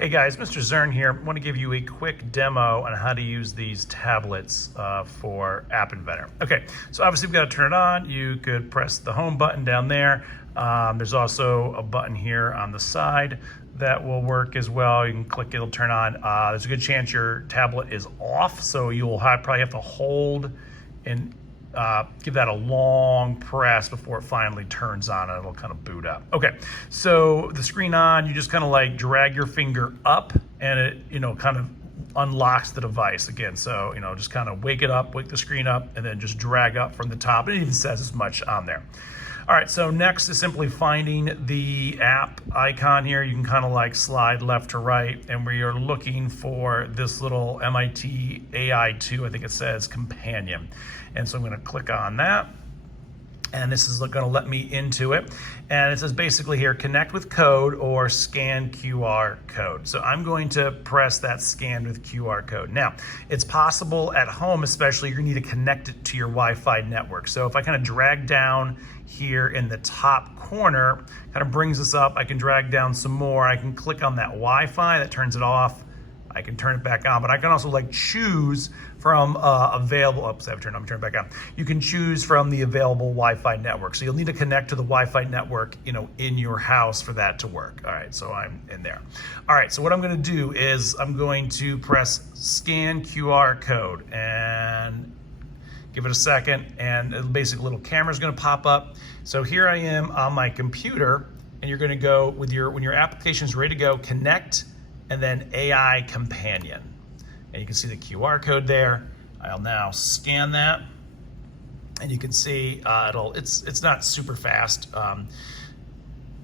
Hey guys, Mr. Zern here. I want to give you a quick demo on how to use these tablets for App Inventor. Okay, so obviously we've got to turn it on. You could press the home button down there. There's also a button here on the side that will work as well. You can click, it'll turn on. There's a good chance your tablet is off, so you'll probably have to hold and give that a long press before it finally turns on and it'll kind of boot up. Okay, so the screen on, you just kind of like drag your finger up and it, kind of unlocks the device again. So, just kind of wake the screen up and then just drag up from the top. It even says as much on there. All right, so next is simply finding the app icon here. You can kind of like slide left to right, and we are looking for this little MIT AI2, I think it says companion. And so I'm gonna click on that, and this is gonna let me into it. And it says basically here, connect with code or scan QR code. So I'm going to press that scan with QR code. Now, it's possible at home, especially, you're gonna need to connect it to your Wi-Fi network. So if I kind of drag down here in the top corner, kind of brings us up, I can drag down some more. I can click on that Wi-Fi, that turns it off. I can turn it back on, but I can also choose from available, oops, I have to turn it back on. You can choose from the available Wi-Fi network. So you'll need to connect to the Wi-Fi network, in your house for that to work. All right, so I'm in there. All right, so what I'm gonna do is I'm going to press scan QR code and give it a second, and a basic little camera is gonna pop up. So here I am on my computer, and you're gonna go with when your application is ready to go, connect, and then AI companion. And you can see the QR code there. I'll now scan that, and you can see it's not super fast, but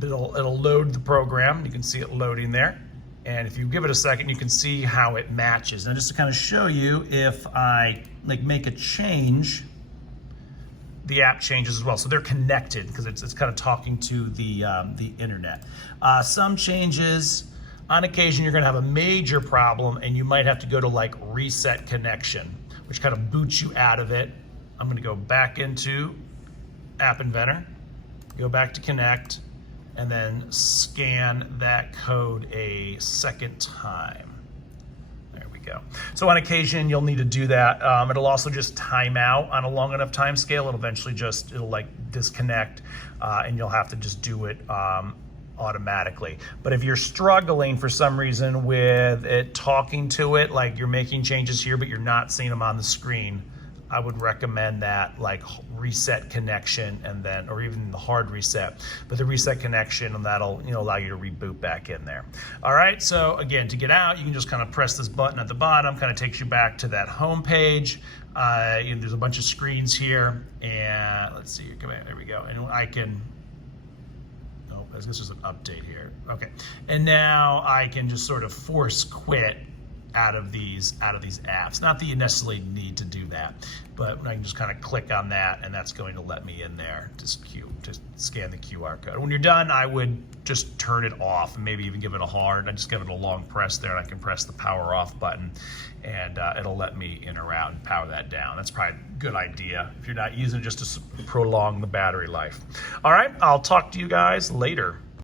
it'll load the program. You can see it loading there. And if you give it a second, you can see how it matches. And just to kind of show you, if I make a change, the app changes as well. So they're connected because it's kind of talking to the internet. Some changes, on occasion, you're gonna have a major problem and you might have to go to reset connection, which kind of boots you out of it. I'm gonna go back into App Inventor, go back to connect, and then scan that code a second time. There we go. So on occasion, you'll need to do that. It'll also just time out on a long enough time scale. It'll eventually it'll disconnect, and you'll have to just do it automatically. But if you're struggling for some reason with it talking to it, you're making changes here, but you're not seeing them on the screen, I would recommend that reset connection, and then, or even the hard reset, but the reset connection, and that'll allow you to reboot back in there. All right, so again, to get out, you can just kind of press this button at the bottom, kind of takes you back to that home page. There's a bunch of screens here, and let's see, come in, there we go. And I can, I guess there's an update here. Okay, and now I can just sort of force quit out of these apps. Not that you necessarily need to do that, but I can just kind of click on that, and that's going to let me in there to scan the QR code. When you're done, I would just turn it off and maybe even give it a hard. I just give it a long press there, and I can press the power off button, and it'll let me in or out and power that down. That's probably a good idea if you're not using it just to prolong the battery life. All right, I'll talk to you guys later.